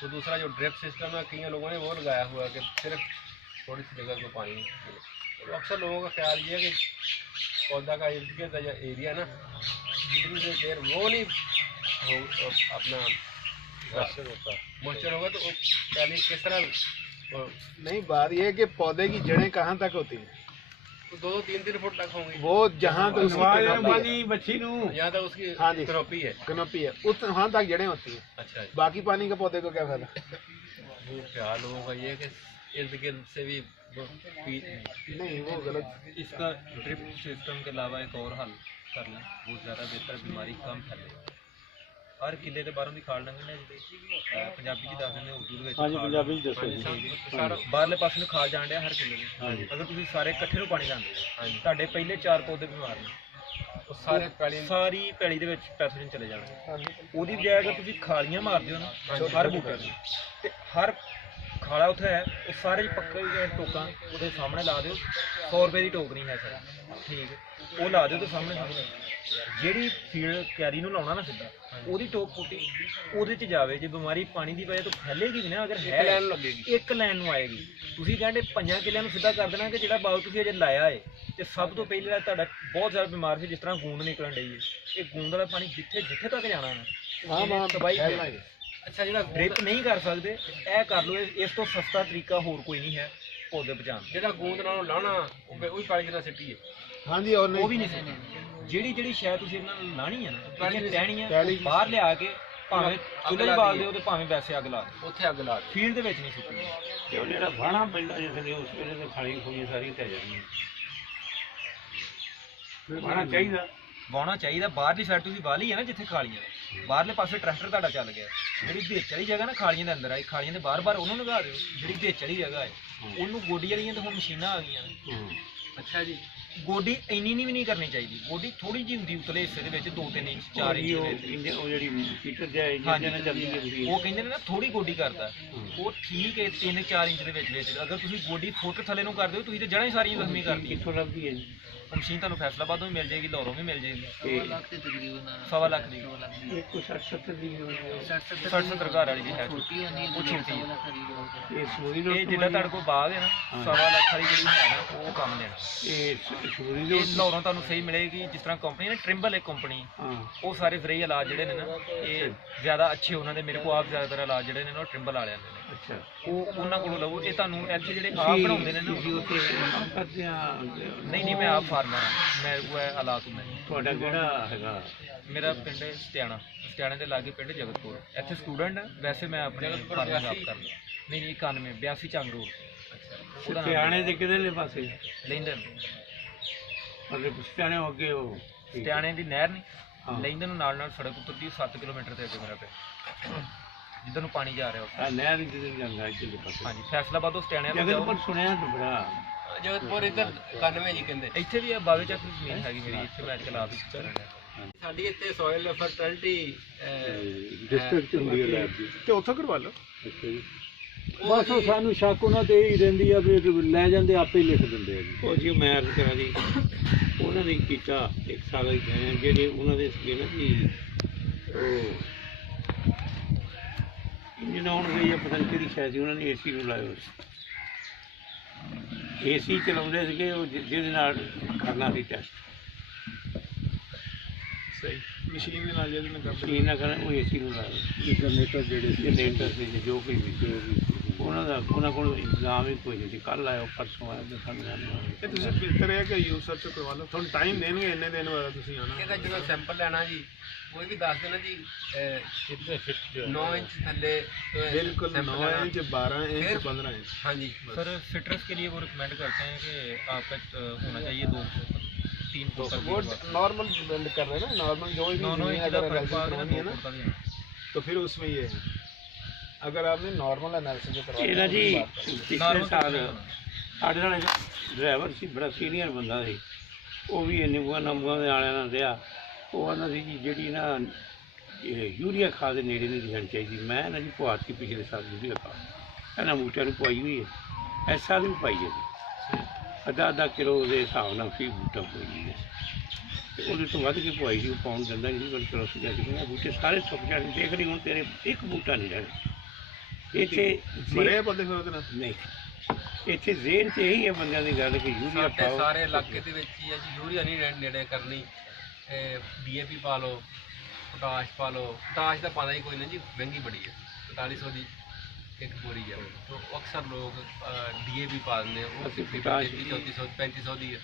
तो दूसरा जो ड्रिप सिस्टम है, कई लोगों ने वो लगाया हुआ है कि सिर्फ थोड़ी सी जगह को पानी मिले। तो अक्सर लोगों का ख्याल ये है कि पौधा का इर्द गिर्द जो एरिया ना जितनी देर वो नहीं हो अपना मॉइस्चर होगा तो वो पहले किस तरह नहीं, बात ये है कि पौधे की जड़ें कहाँ तक होती हैं? तो 2-3 फुट तक होंगी, वो जहाँ तक उसकी यहाँ तक उसकी हाँ जी, कनोपी है। कनोपी है, उस वहाँ तक जड़ें होती हैं। अच्छा जी। बाकी पानी का पौधे को क्या फायदा? वो ख्याल लोगों का ये है कि इर्द गिर्द से भी नहीं, वो गलत। इसका ड्रिप सिस्टम के अलावा एक और हल कर लें, वो ज़्यादा बेहतर, बीमारी कम फैले। हर किले के बाहरों की खाल लंघने पंजाबी जी दस दें, उर्दू हाँ जी, पंजाबी दसो जी। सारा बाहरले पासे ਨੂੰ ਖਾਲ ਜਾਣ ਡਿਆ ਹਰ ਕਿਲੇ ਨੂੰ। ਅਗਰ ਤੁਸੀਂ ਸਾਰੇ ਇਕੱਠੇ ਨੂੰ ਪਾਣੀ ਲਾਉਂਦੇ ਹੋ, ਤੁਹਾਡੇ ਪਹਿਲੇ 4 ਪੌਦੇ ਬਿਮਾਰ ਨੇ, ਉਹ ਸਾਰੇ ਸਾਰੀ ਪੈਲੀ ਦੇ ਵਿੱਚ ਪੈਥੋਜਨ ਚਲੇ ਜਾਣਗੇ। ਉਹਦੀ ਬਜਾਏ ਅਗਰ ਤੁਸੀਂ ਖਾਲੀਆਂ ਮਾਰਦੇ ਹੋ ਨਾ ਹਰ ਬੂਟੇ ਨੂੰ, ਤੇ ਹਰ ਖਾਲਾ ਉੱਥੇ ਹੈ ਉਹ ਸਾਰੇ ਪੱਕੇ ਟੋਕਾਂ ਉਹਦੇ ਸਾਹਮਣੇ ਲਾ ਦਿਓ। 100 ਰੁਪਏ ਦੀ ਟੋਕ ਨਹੀਂ ਹੈ ਸਰ, ਠੀਕ, ਉਹ ਲਾ ਦਿਓ ਤੇ ਸਾਹਮਣੇ ਜਿਹੜੀ ਫੀਲਡ ਕਿਆਰੀ ਨੂੰ ਲਾਉਣਾ ਨਾ ਸਿੱਧਾ, ਉਹਦੀ ਟੋਕ ਪੁੱਟੀ ਉਹਦੇ 'ਚ ਜਾਵੇ। ਜੇ ਬਿਮਾਰੀ ਪਾਣੀ ਦੀ ਵਜ੍ਹਾ ਤੋਂ ਫੈਲੇਗੀ ਵੀ ਨਾ, ਅਗਰ ਹੈ ਇੱਕ ਲਾਈਨ ਨੂੰ ਆਏਗੀ। ਤੁਸੀਂ ਕਹਿੰਦੇ 5 ਕਿੱਲਿਆਂ ਨੂੰ ਸਿੱਧਾ ਕਰ ਦੇਣਾ ਕਿ ਜਿਹੜਾ ਬਾਗ ਤੁਸੀਂ ਅਜੇ ਲਾਇਆ ਏ, ਤੇ ਸਭ ਤੋਂ ਪਹਿਲਾਂ ਤੁਹਾਡਾ ਬਹੁਤ ਜ਼ਿਆਦਾ ਬਿਮਾਰ ਸੀ, ਜਿਸ ਤਰ੍ਹਾਂ ਗੂੰਦ ਨਿਕਲਣ ਡਈ ਹੈ, ਇਹ ਗੂੰਦ ਵਾਲਾ ਪਾਣੀ ਜਿੱਥੇ ਤੱਕ ਜਾਣਾ ਨਾ ਤਬਾਹੀ। ਅੱਛਾ, ਜਿਹੜਾ ਡ੍ਰਿਪ ਨਹੀਂ ਕਰ ਸਕਦੇ ਇਹ ਕਰ ਲਓ, ਇਸ ਤੋਂ ਸਸਤਾ ਤਰੀਕਾ ਹੋਰ ਕੋਈ ਨਹੀਂ ਹੈ ਪੌਦੇ ਬਚਾਉਣ। ਜਿਹੜਾ ਗੂੰਦ ਨਾਲੋਂ ਲਾਉਣਾ ਉਹ ਵੀ ਪਾਣੀ ਜਿਹੜਾ ਸਿੱਟੀ ਹੈ। हाँ जी, और ਉਹ ਵੀ ਨਹੀਂ ਸਿੱਟਣੀ। ਜਿਹੜੀ ਸ਼ਾਇਦ ਤੁਸੀਂ ਇਹਨਾਂ ਨਾਲ ਲਾਣੀ ਹੈ ਨਾ, ਟਹਿਣੀ ਹੈ, ਟਹਿਣੀ ਬਾਹਰ ਲਿਆ ਕੇ ਭਾਵੇਂ ਚੁੱਲ੍ਹੇ 'ਚ ਬਾਲਦੇ ਹੋ ਤੇ ਭਾਵੇਂ ਵੈਸੇ ਅੱਗ ਲਾ ਦਿਓ, ਉੱਥੇ ਅੱਗ ਲਾ ਫੀਲਡ ਦੇ ਵਿੱਚ ਨਹੀਂ ਸੁੱਟਣੀ। ਤੇ ਉਹ ਜਿਹੜਾ ਵਾਹਣਾ ਪੈਂਦਾ ਜਿੱਥੇ ਉਸ ਵੇਲੇ ਤੇ ਖਾਲੀਆਂ ਖੁਲੀਆਂ ਸਾਰੀਆਂ ਟਹਿ ਜਾਂਦੀਆਂ। ਵਾਹਣਾ ਚਾਹੀਦਾ, ਵਾਹੁਣਾ ਚਾਹੀਦਾ। ਬਾਹਰਲੀ ਸਾਈਡ ਤੁਸੀਂ ਵਾਲੀ ਹੈ ਨਾ ਜਿੱਥੇ ਖਾਲੀਆਂ ਨੇ, ਬਾਹਰਲੇ ਪਾਸੇ ਟਰੈਕਟਰ ਤੁਹਾਡਾ ਚੱਲ ਗਿਆ, ਜਿਹੜੀ ਵਿੱਚ ਵਾਲੀ ਜਗ੍ਹਾ ਨਾ ਖਾਲੀਆਂ ਦੇ ਅੰਦਰ ਆਈ, ਖਾਲੀਆਂ ਦੇ ਬਾਰ-ਬਾਰ ਉਹਨੂੰ ਲਗਾ ਦਿਓ। ਜਿਹੜੀ ਵਿੱਚ ਵਾਲੀ ਜਗ੍ਹਾ ਹੈ ਉਹਨੂੰ ਗੋਡੀ ਵਾਲੀਆਂ ਤੇ ਹੁਣ ਮਸ਼ੀਨਾਂ ਆ ਗਈਆਂ ਨੇ। ਅੱਛਾ ਜੀ। ਗੋਡੀ ਇੰਨੀ ਵੀ ਨਹੀਂ ਕਰਨੀ ਚਾਹੀਦੀ, ਗੋਡੀ ਥੋੜੀ ਜਿਹੀ ਹੁੰਦੀ ਉਤਲੇ ਹਿੱਸੇ ਦੇ ਵਿੱਚ 2-3 ਇੰਚ 4 ਇੰਚ ਦੇ ਵਿੱਚ। ਉਹ ਜਿਹੜੀ ਮੀਟਰ ਦੇ ਹਾਂਜੀ, ਨਾਲ ਚੱਲਦੀ ਹੁੰਦੀ ਉਹ ਕਹਿੰਦੇ ਨੇ ਨਾ ਥੋੜੀ ਗੋਡੀ ਕਰਦਾ, ਉਹ ਠੀਕ ਹੈ 3-4 ਇੰਚ ਦੇ ਵਿੱਚ ਵਿੱਚ। ਅਗਰ ਤੁਸੀਂ ਗੋਡੀ ਫੁੱਟ ਥੱਲੇ ਨੂੰ ਕਰਦੇ ਹੋ ਤੁਸੀਂ ਤੇ ਜੜ੍ਹਾਂ ਹੀ ਸਾਰੀਆਂ ਜ਼ਖਮੀ ਕਰਦੀਆਂ। ਕਿੱਥੋਂ ਲੱਭਦੀ ਹੈ ਜੀ? ਮਸ਼ੀਨ ਤੁਹਾਨੂੰ ਫੈਸਲਾਬਾਦੋਂ ਵੀ ਮਿਲ ਜਾਏਗੀ, ਲਾਹੌਰੋਂ ਵੀ ਮਿਲ ਜਾਏਗੀ। ਸਵਾ ਲੱਖ ਦੀ ਤਕਰੀਬਨ ਸਵਾ ਲੱਖ ਦੀ। ਇਹ ਕੋਈ 60-70 ਦੀ ਵੀ ਹੋਣੀ ਹੈ। 60-70 ਘਰ ਵਾਲੀ ਵੀ ਹੈ, ਛੋਟੀ ਹੁੰਦੀ ਉਹ ਛੋਟੀ ਹੈ। ਇਹ ਸੂਰੀ ਇਹ ਜਿਹੜਾ ਤੁਹਾਡੇ ਕੋਲ ਬਾਗ ਹੈ ਨਾ, ਸਵਾ ਲੱਖ ਵਾਲੀ ਜਿਹੜੀ ਹੈ ਨਾ, ਉਹ ਕੰਮ ਦੇਣਾ। ਇਹ ਸੂਰੀ ਇਹ ਲਾਹੌਰੋਂ ਤੁਹਾਨੂੰ ਸਹੀ ਮਿਲੇਗੀ। ਜਿਸ ਤਰ੍ਹਾਂ ਕੰਪਨੀ ਹੈ ਟ੍ਰਿੰਬਲ ਇੱਕ ਕੰਪਨੀ, ਹਾਂ ਉਹ ਸਾਰੇ ਫ੍ਰੀ ਇਲਾਜ ਜਿਹੜੇ ਨੇ ਨਾ ਇਹ ਜ਼ਿਆਦਾ ਅੱਛੇ ਉਹਨਾਂ ਦੇ। ਮੇਰੇ ਕੋਲ ਆਪ ਜ਼ਿਆਦਾਤਰ ਇਲਾਜ ਜਿਹੜੇ ਨੇ ਨਾ ਉਹ ਟ੍ਰਿੰਬਲ ਵਾਲਿਆਂ ਦੇ ਨੇ, ਅੱਛਾ। ਉਹ ਉਹਨਾਂ ਕੋਲੋਂ ਲਵੋ। ਇਹ ਤੁਹਾਨੂੰ ਇੱਥੇ ਜਿਹੜੇ ਆਪ ਬਣਾਉਂਦੇ ਨੇ ਨਾ, ਤੁਸੀਂ ਉੱਥੇ ਕੰਮ ਕਰਦੇ ਆ? ਨਹੀਂ ਮੈਂ ਆਪ ਫਾਰਮਰ ਹਾਂ, ਮੈਂ ਉਹ ਹੈ ਹਾਲਾਤ ਹੁੰਦਾ। ਤੁਹਾਡਾ ਕਿਹੜਾ ਹੈਗਾ? ਮੇਰਾ ਪਿੰਡ ਸਟਿਆਣਾ, ਸਟਿਆਣੇ ਦੇ ਲਾਗੇ ਪਿੰਡ ਜਗਤਪੁਰ। ਇੱਥੇ ਸਟੂਡੈਂਟ ਵੈਸੇ ਮੈਂ ਆਪਣੇ ਫਾਰਮ ਜੌਬ ਕਰਦਾ। ਨਹੀਂ 91 82 ਚੰਗ ਰੋਡ। ਉਹਦਾ ਨਾਮ ਸਿਆਣੇ ਦੇ ਕਿਹਦੇ ਪਾਸੇ? ਲੈਂਦਨ। ਮਤਲਬ ਸਿਆਣੇ ਹੋ ਅੱਗੇ ਉਹ ਸਟਿਆਣੇ ਦੀ ਨਹਿਰ ਨਹੀਂ, ਹਾਂ। ਲੈਂਦਨ ਨੂੰ ਨਾਲ ਸੜਕ ਉਤਰਦੀ 7 ਕਿਲੋਮੀਟਰ ਤੇ ਅੱਗੇ ਮੇਰਾ ਪਿੰਡ, ਜਿੱਧਰ ਨੂੰ ਪਾਣੀ ਜਾ ਰਿਹਾ ਉੱਥੇ। ਆ ਨਹਿਰ ਜਿੱਦੇ ਜਾਂਦਾ ਇੱਥੇ ਦੇ ਪਾਸੇ। ਹਾਂਜੀ, ਫੈਸਲਾਬਾਦੋਂ ਸਟਿਆਣੇ ਨੂੰ ਜਗਤ ਜਾਓ। ਪਰ ਸੁਣਿਆ ਤਾਂ ਬੜਾ। ਜਗਤਪੁਰ ਇੱਧਰ 91 ਜੀ ਕਹਿੰਦੇ। ਇੱਥੇ ਵੀ ਆ ਬਾਵੇ ਚੱਕ ਦੀ ਜ਼ਮੀਨ ਹੈਗੀ ਮੇਰੀ, ਇੱਥੇ ਮੈਂ ਅੱਜ ਆਪ ਹੀ ਕਰਨ ਡਿਆ। ਸਾਡੀ ਇੱਥੇ ਸੋਇਲ ਫਰਟੀਲਿਟੀ ਡਿਸਟ੍ਰਿਕਟ ਹੁੰਦੀ ਹੈ ਲੈਬ ਦੀ। ਤੇ ਉੱਥੋਂ ਕਰਵਾ ਲਓ। ਅੱਛਾ ਜੀ। ਬਸ ਉਹ ਸਾਨੂੰ ਸ਼ੱਕ ਉਹਨਾਂ ਤੇ ਹੀ ਰਹਿੰਦੀ ਆ ਵੀ ਲੈ ਜਾਂਦੇ ਆਪੇ ਹੀ ਲਿਖ ਦਿੰਦੇ ਆ ਜੀ। ਉਹ ਜੀ ਮੈਰਿਜ ਕਰਾ ਦੀ ਉਹਨਾਂ ਨੇ ਕੀਤਾ 1 ਸਾਲ ਹੀ ਗਏ ਜਿਹੜੇ ਉਹਨਾਂ ਦੇ ਸੀਗੇ ਨਾ ਜੀ ਉਹ ਇੰਜਨ ਆਉਣ ਗਈ ਆ ਪਤਾ ਨਹੀਂ ਕਿਹੜੀ ਸ਼ਾਇਦ ਸੀ, ਉਹਨਾਂ ਨੇ ਏਸੀ ਨੂੰ ਲਾਇਆ ਏਸੀ ਚਲਾਉਂਦੇ ਸੀਗੇ ਉਹ ਜਿਹਦੇ ਨਾਲ ਕਰਨਾ ਸੀ ਟੈਸਟ। ਸਹੀ ਮਸ਼ੀਨ ਦੇ ਨਾਲ ਜਿਹਦੇ ਨਾਲ ਕਰਦੇ। ਮਸ਼ੀਨ ਨਾਲ ਕਰਨਾ ਉਹ ਏਸੀ ਨੂੰ ਲਾਇਆ। ਜਨਰੇਟਰ ਜਨਰੇਟਰ ਸੀ ਜੋ ਕੋਈ ਵੀ ਉਹਨਾਂ ਕੋਲ ਇੰਤਜ਼ਾਮ ਹੀ ਕੋਈ ਨਹੀਂ ਸੀ। ਕੱਲ੍ਹ ਆਇਆ ਪਰਸੋਂ ਆਇਆ ਤੇ ਸਾਨੂੰ ਇਹ ਤੁਸੀਂ ਬਿਹਤਰ ਹੈ ਕਿ ਯੂਸਰ ਚ ਕਰਵਾ ਲਓ। ਤੁਹਾਨੂੰ ਟਾਈਮ ਦੇਣਗੇ ਇੰਨੇ ਦਿਨ ਬਾਅਦ ਤੁਸੀਂ ਆਉਣਾ। ਇਹਦਾ ਜਦੋਂ ਸੈਂਪਲ ਲੈਣਾ ਜੀ ਉਹ ਵੀ ਦੱਸ ਦੇਣਾ ਜੀ कितने फिट 9 ਇੰਚ ਥੱਲੇ बिल्कुल 9 इंच 12 इंच फिर- 15 इंच। हाँ जी। सर फिटनेस के लिए वो रिकमेंड करते हैं कि आपका होना चाहिए 2-3 फुट वो नॉर्मल बेंड कर रहे हैं ना, नॉर्मल जो भी दोनों जमीन एक अगर फर्क एनालिसिस पा करवानी है ना देना। तो फिर उसमें ये है अगर आपने नॉर्मल एनालिसिस करवाना ਇਹਦਾ ਜੀ ਪਿਛਲੇ Normal ਸਾਲ ਸਾਡੇ ਨਾਲ ਡਰਾਈਵਰ ਸੀ, ਬੜਾ ਸੀਨੀਅਰ ਬੰਦਾ ਸੀ। ਉਹ ਵੀ ਨਿੰਬੂਆਂ ਨੰਬੂਆਂ ਦੇ ਵਾਲਿਆਂ ਨਾਲ ਰਿਹਾ। ਉਹ ਆਉਂਦਾ ਸੀ ਜੀ ਜਿਹੜੀ ਨਾ ਯੂਰੀਆ ਖਾਦ ਦੇ ਨੇੜੇ ਨਹੀਂ ਰਹਿਣੀ ਚਾਹੀਦੀ। ਮੈਂ ਨਾ ਜੀ ਪੁਆਤੀ ਪਿਛਲੇ ਸਾਲ ਯੂਰੀਆ ਖਾਦ ਇਹਨਾਂ ਬੂਟਿਆਂ ਨੂੰ ਪਵਾਈ ਹੋਈ ਹੈ। ਇਸ ਸਾਲ ਵੀ ਪਾਈ ਹੈ ਜੀ, ਅੱਧਾ ਕਿਲੋ ਦੇ ਹਿਸਾਬ ਨਾਲ ਫਿਰ ਬੂਟਾ ਪਵਾਈ ਹੈ। ਤੇ ਉਹਦੇ ਤੋਂ ਵੱਧ ਕੇ ਪਵਾਈ ਸੀ, ਉਹ ਪਾਉਣ ਦਿੰਦਾ ਨਹੀਂ। ਪਰ ਚਲੋ ਸੁਝਾ ਸੀ ਬੂਟੇ ਸਾਰੇ ਸੁੱਕ ਜਾਣੇ। ਦੇਖ ਲਈ ਹੁਣ ਤੇਰੇ ਇੱਕ ਬੂਟਾ ਨਹੀਂ ਰਹਿਣਾ ਇੱਥੇ। ਮਰੇ ਬੰਦੇ ਫਿਰ ਉਹਦੇ ਨਾਲ ਨਹੀਂ ਇੱਥੇ ਜ਼ੇਨ 'ਚ ਇਹੀ ਹੈ ਬੰਦਿਆਂ ਦੀ ਗੱਲ ਕਿ ਯੂਰੀਆ ਸਾਡੇ ਪਾਓ। ਸਾਰੇ ਇਲਾਕੇ ਦੇ ਵਿੱਚ ਹੀ ਹੈ ਜੀ, ਯੂਰੀਆ ਨਹੀਂ ਨੇੜੇ ਕਰਨੀ। DAP ਪਾ ਲਓ, ਪੋਟਾਸ਼ ਪਾ ਲਓ। ਪੋਟਾਸ਼ ਦਾ ਪਾਣਾ ਹੀ ਕੋਈ ਨਹੀਂ ਜੀ, ਮਹਿੰਗੀ ਬੜੀ ਹੈ। 4500 ਦੀ ਇੱਕ ਬੋਰੀ ਹੈ। तो अक्सर लोग DAP ਪਾ ਦਿੰਦੇ ਆ, ਉਹ 3400 3500 ਦੀ ਹੈ।